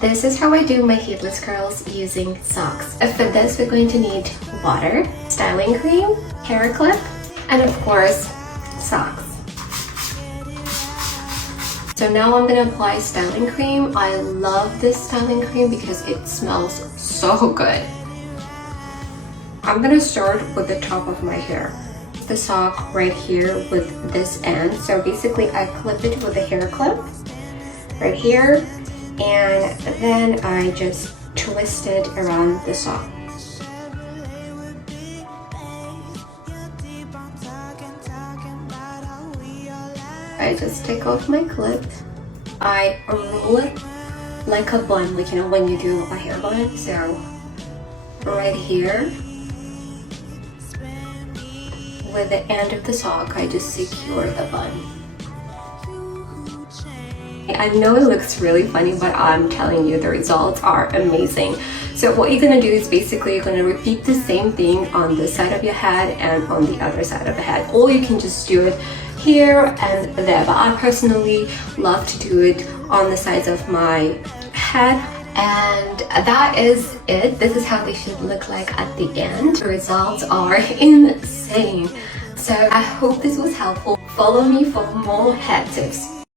this is how I do my heatless curls using socks. For this, we're going to need water, styling cream, hair clip, and of course, socks. So now I'm gonna apply styling cream. I love this styling cream because it smells so good. I'm gonna start with the top of my hair. The sock right here with this end. So basically I clip it with a hair clip right here, and then I just twist it around the sock. I just take off my clip. I roll it like a bun, like when you do a hair bun. So right here, with the end of the sock, I just secure the bun. I know it looks really funny, but I'm telling you, the results are amazing. So what you're gonna do is basically you're gonna repeat the same thing on this side of your head and on the other side of the head. Or you can just do it here and there, but I personally love to do it on the sides of my head. And that is it. This is how they should look like at the end. The results are insane. So I hope this was helpful. Follow me for more hair tips.